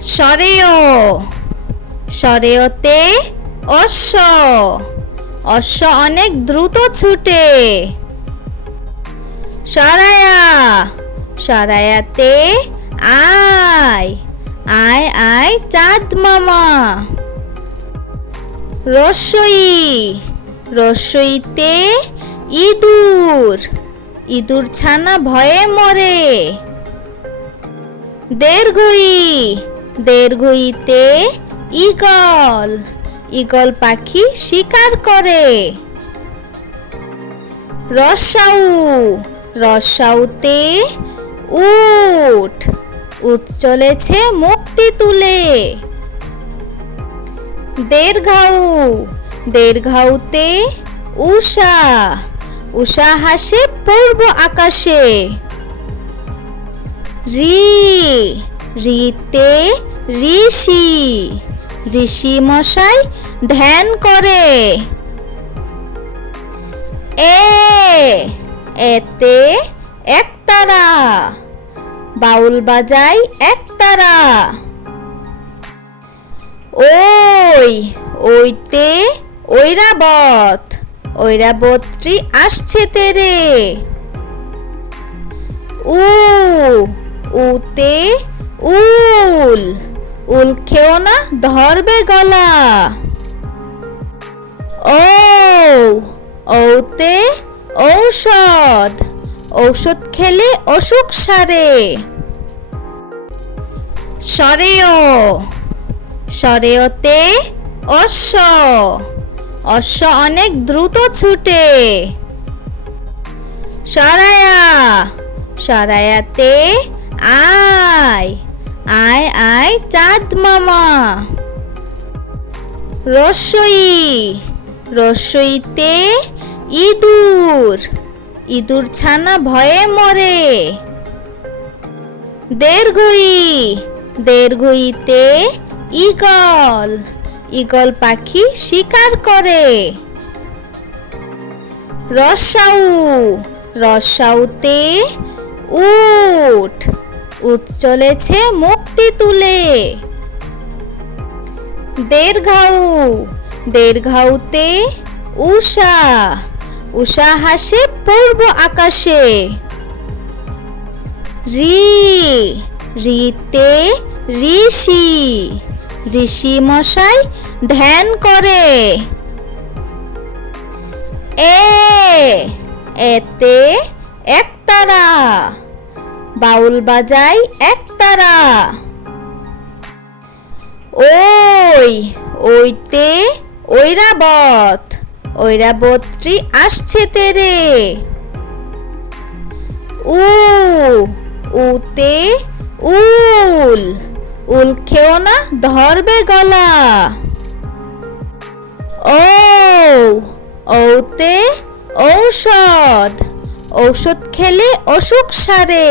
সরেয় সরেয়তে অশ্ব অশ্ব অনেক দ্রুত ছুটে। সরায়া সরায়াতে আয় আয় আয় চাঁদ মামা। রস্বই রস্বইতে ইঁদুর ইঁদুর ছানা ভয়ে মরে। দীর্ঘই দীর্ঘইতে ঈগল ঈগল পাখি শিকার করে। রস্বাউ রস্বাউতে উট উট চলেছে মুখটি তুলে। দীর্ঘাউ দীর্ঘাউতে উষা উষা হাসে পূর্ব আকাশে। রি রিতে ঋষি ঋষি মশাই ধ্যান করে। এতে একতারা বাউল বাজায় একতারা। ওই ওইতে ঐরাবত ঐরাবতটি আসছে তেরে। উতে উল উল খেও না ধরবে গলা। ঔতে ঔষধ ঔষধ খেলে অসুখ সারে। সরেয় সরেয়তে অশ্ব অশ্ব অনেক দ্রুত ছুটে। সরায়া সরায়াতে আয় আয় আয় চাঁদ মামা। রস্বই রস্বইতে ইঁদুর ইঁদুর ছানা ভয়ে মরে। দীর্ঘই দীর্ঘইতে ঈগল ঈগল পাখি শিকার করে। রস্বাউ রস্বাউতে উট উট চলেছে মুখটি তুলে। দীর্ঘাউ দীর্ঘাউতে উষা উষা হাসে পূর্ব আকাশে। রি রিতে ঋষি ঋষি মশাই ধ্যান করে। এতে একতারা বাউল বাজায় একতারা। ওই ওইতে ঐরাবত ঐরাবতটি আসছে তেরে। উতে উল উল খেও না ধরবে গলা। ঔতে ঔষধ ঔষধ খেলে অসুখ সারে।